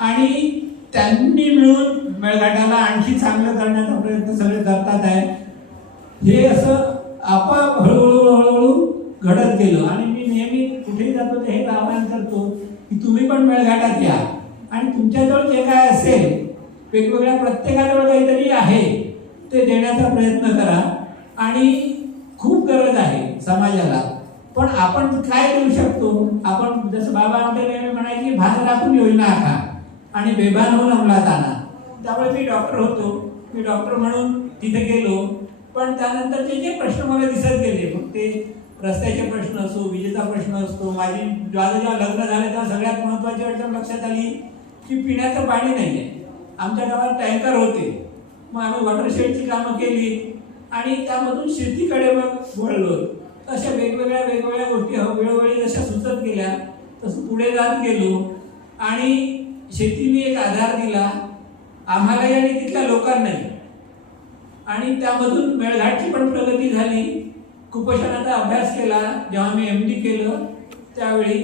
आणि त्यांनी मिळून मेळघाटाला आणखी चांगलं करण्याचा प्रयत्न सगळे करतात आहे. हे असं आपोआप हळूहळू घडत गेलं. आणि मी नेहमी कुठेही जातो ते हे आवाहन करतो की तुम्ही पण मेळघाटात या आणि तुमच्याजवळ जे काय असेल वेगवेगळ्या प्रत्येकाजवळ काहीतरी आहे ते देण्याचा प्रयत्न करा. आणि खूप गरज आहे समाजाला, पण आपण काय देऊ शकतो? आपण जसं बाबा आमटे नेहमी म्हणायचे, भान राखून योजना आखा आणि बेभान होऊन अंमलात आणा. त्यामुळे मी डॉक्टर होतो, मी डॉक्टर म्हणून तिथे गेलो, पण त्यानंतरचे जे प्रश्न मला दिसत गेले, मग ते रस्त्याचे प्रश्न असो, विजेचा प्रश्न असतो. माझी जेव्हा लग्न झाले तेव्हा सगळ्यात महत्त्वाची अडचण लक्षात आली की पिण्याचं पाणी नाही आहे. आमच्या गावात टँकर होते, मग आम्ही वॉटरशेडची कामं केली आणि त्यामधून शेतीकडे मग वळलो. अशा वेगवेगळ्या गोष्टी वेळोवेळी जशा सुचत गेल्या तसं पुढे जात गेलो. आणि शेतीने एक आधार दिला आम्हालाही आणि तिथल्या लोकांनाही. आणि त्यामधून मेळघाटची पण प्रगती झाली. कुपोषणाचा अभ्यास केला जेव्हा मी MD केलं त्यावेळी.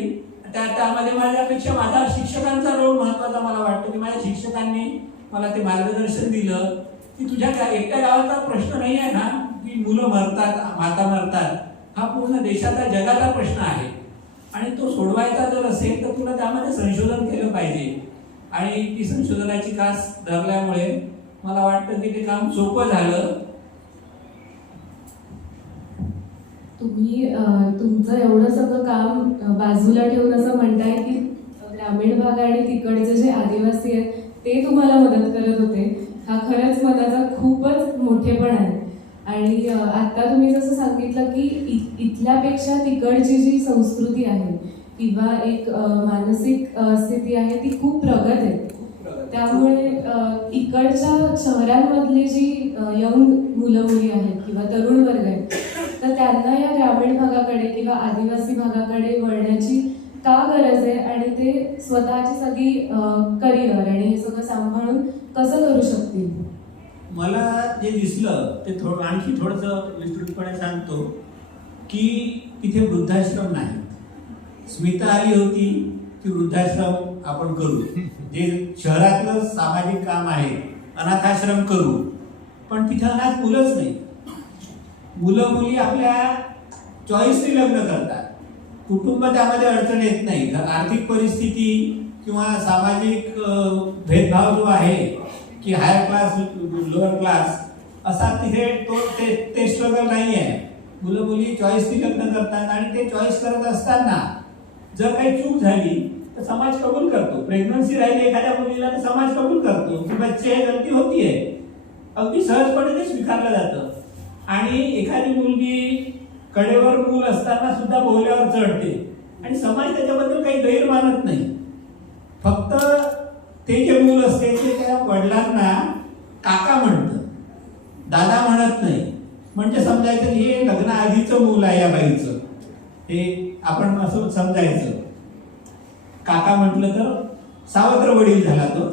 त्यामध्ये माझ्यापेक्षा माझा शिक्षकांचा रोल महत्त्वाचा मला वाटतं की माझ्या शिक्षकांनी मला ते मार्गदर्शन दिलं की तुझ्या एकट्या गावाचा प्रश्न नाही आहे ना की मुलं मरतात, माता मरतात. हा पूर्ण देशाचा, जगाचा प्रश्न आहे आणि तो सोडवायचा जर असेल तर तुला त्यामध्ये संशोधन केलं पाहिजे. आणि ती संशोधनाची कास धरल्यामुळे मला वाटतं की ते काम सोपं झालं. तुम्ही तुमचं एवढं सगळं काम बाजूला ठेवून असं म्हणताय की ग्रामीण भाग आणि तिकडचे जे आदिवासी आहेत ते तुम्हाला मदत करत होते. हा खरंच मनाचा खूपच मोठेपण आहे. आणि आता तुम्ही जसं सांगितलं की इथल्यापेक्षा तिकडची जी संस्कृती आहे किंवा एक मानसिक स्थिती आहे ती खूप प्रगत आहे. त्यामुळे इकडच्या शहरांमधली जी यंग मुलं मुली आहेत किंवा तरुण वर्ग आहेत तर त्यांना या ग्रामीण भागाकडे किंवा आदिवासी भागाकडे वळण्याची का गरज आहे आणि ते स्वतःची सगळी करिअर आणि हे सगळं सांभाळून कसं करू शकतील? मला जे दिसलं ते आणखी थोडंसं विस्तृतपणे सांगतो की तिथे वृद्धाश्रम नाही. स्मिता आली होती की वृद्धाश्रम आपण करू, जे शहरातलं सामाजिक काम आहे, अनाथाश्रम करू, पण तिथे अनाथ मुलंच नाही. मुलं मुली आपल्या चॉईसने लग्न करतात. कुटुंब त्यामध्ये अडचण येत नाही. आर्थिक परिस्थिती किंवा सामाजिक भेदभाव जो आहे की हायर क्लास लोअर क्लास असा तिथे ते स्ट्रगल नाही आहे. मुलं मुली चॉईसने लग्न करतात आणि ते चॉईस करत असताना जर काही चूक झाली तर समाज कबूल करतो. प्रेग्नन्सी राहिली एखाद्या मुलीला तर समाज कबूल करतो की बच्चे गलती होतीये, अगदी सहजपणे ते स्वीकारलं जातं. आणि एखादी मुलगी कडेवर मूल असताना सुद्धा बोहल्यावर चढते आणि समाज त्याच्याबद्दल काही गैर मानत नाही. फक्त ते जे मूल असते ते त्या वडिलांना काका म्हणतं, दादा म्हणत नाही. म्हणजे समजायचं की हे लग्नाआधीचं मूल आहे या बाईचं, हे आपण असं समजायचं. काका म्हटलं तर सावत्र वडील झाला तो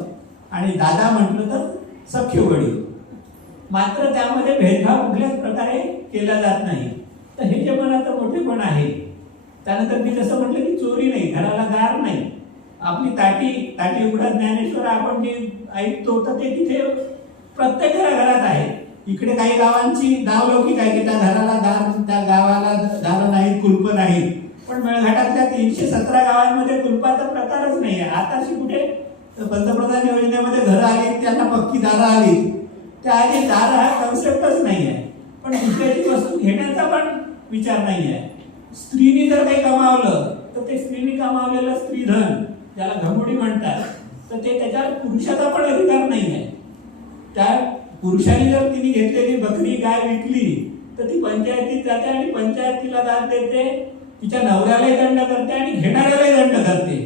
आणि दादा म्हटलं तर सख्य वडील. मात्र त्यामध्ये भेदभाव कुठल्याच प्रकारे केला जात नाही. तर हे जे मनाचं मोठेपण आहे. त्यानंतर मी जसं म्हटलं की चोरी नाही, घराला दार नाही. आपली ताटी उघडा ज्ञानेश्वर आपण जे ऐकतो तर ते तिथे प्रत्येक घरात आहे. इकडे काही गावांची नावलौकिक आहे की त्या घराला दार, त्या गावाला दार नाहीत, कुलप नाहीत. पण मेळघाटातल्या 317 गावांमध्ये कुलपाचा प्रकारच नाही आहे. आताशी कुठे पंतप्रधान योजनेमध्ये घरं आली, त्यांना पक्की दारं आली, त्या आधी दार हा कन्सेप्टच नाही आहे. पण दुसऱ्याची वस्तू घेण्याचा पण विचार नाही आहे. स्त्रीने जर काही कमावलं तर ते स्त्रीने कमावलेलं स्त्रीधन, ज्याला घमोडी म्हणतात, तर ते त्याच्यावर पुरुषाचा पण अधिकार नाही आहे. त्या पुरुषाने जर तिने घेतलेली बकरी गाय विकली तर ती पंचायतीत जाते आणि पंचायत तिला दाद देते, तिच्या नवऱ्यालाही दंड करते आणि घेणाऱ्यालाही दंड करते.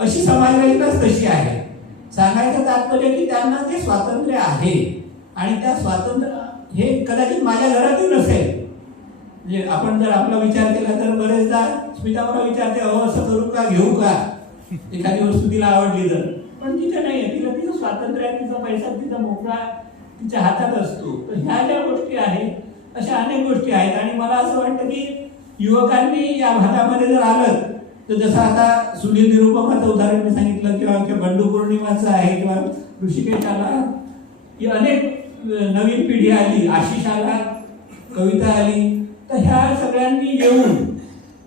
अशी समाजरचनाच तशी आहे. सांगायचं तात्पर्य की त्यांना ते स्वातंत्र्य आहे आणि त्या स्वातंत्र्य हे कदाचित माझ्या घरातही नसेल. म्हणजे आपण जर आपला विचार केला तर बरेचदा स्मिता मला विचारते, अहो असं करू का, घेऊ का, एखादी वस्तू तिला आवडली तर. पण तिथे नाही आहे. तिला तिचं स्वातंत्र्य आहे, तिचा पैसा तिचा मोकळा तिच्या हातात असतो. तर ह्या ज्या गोष्टी आहेत अशा अनेक गोष्टी आहेत. आणि मला असं वाटतं की युवकांनी या भागामध्ये जर आलं तर जसं आता सुनील निरुपमाचं उदाहरण मी सांगितलं किंवा बंडू पौर्णिमाचं आहे किंवा ऋषिकेश आला, ही अनेक नवीन पिढी आली, आशिष आला, कविता आली, तर ह्या सगळ्यांनी येऊन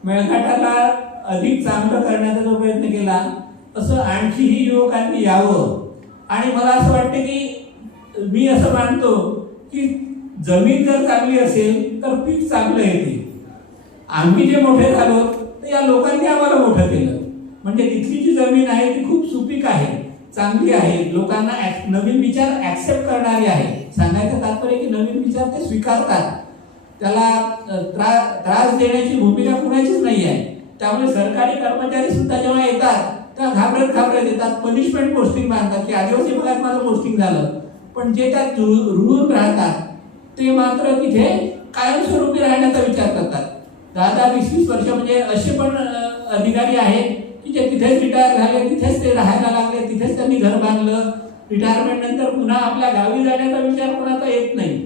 मेळघाटाला अधिक चांगलं करण्याचा जो प्रयत्न केला, असं आणखीही युवकांनी यावं. आणि मला असं वाटतं की मी असं मानतो की जमीन जर चांगली असेल तर पीक चांगलं येते. आम्ही जे मोठे झालो तर या लोकांनी आम्हाला मोठं केलं. म्हणजे तिथली जी जमीन आहे ती खूप सुपीक आहे, चांगली आहे, लोकांना नवीन विचार ऍक्सेप्ट करणारी आहे. सांगायचं तात्पर्य की नवीन विचार ते स्वीकारतात, त्याला त्रास देण्याची भूमिका कुणाचीच नाही आहे. त्यामुळे सरकारी कर्मचारी सुद्धा जेव्हा येतात तेव्हा घाबरत येतात, पनिशमेंट पोस्टिंग बांधतात की आदिवासी भागात माझं पोस्टिंग झालं, पण जे त्यात रुळून राहतात ते मात्र तिथे कायमस्वरूपी राहण्याचा विचार करतात. 10-20 वर्ष म्हणजे असे पण अधिकारी आहेत की जे तिथेच रिटायर झाले, तिथेच ते राहायला लागले, तिथेच त्यांनी घर बांधलं. रिटायरमेंट नंतर पुन्हा आपल्या गावी जाण्याचा विचार कोणाचा येत नाही.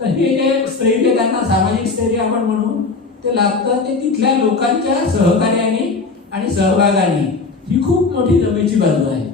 तर हे जे स्थैर्य त्यांना सामाजिक स्थैर्य आपण म्हणून ते लाभतं, ते तिथल्या लोकांच्या सहकार्याने आणि सहभागाने, ही खूप मोठी जमेची बाजू आहे.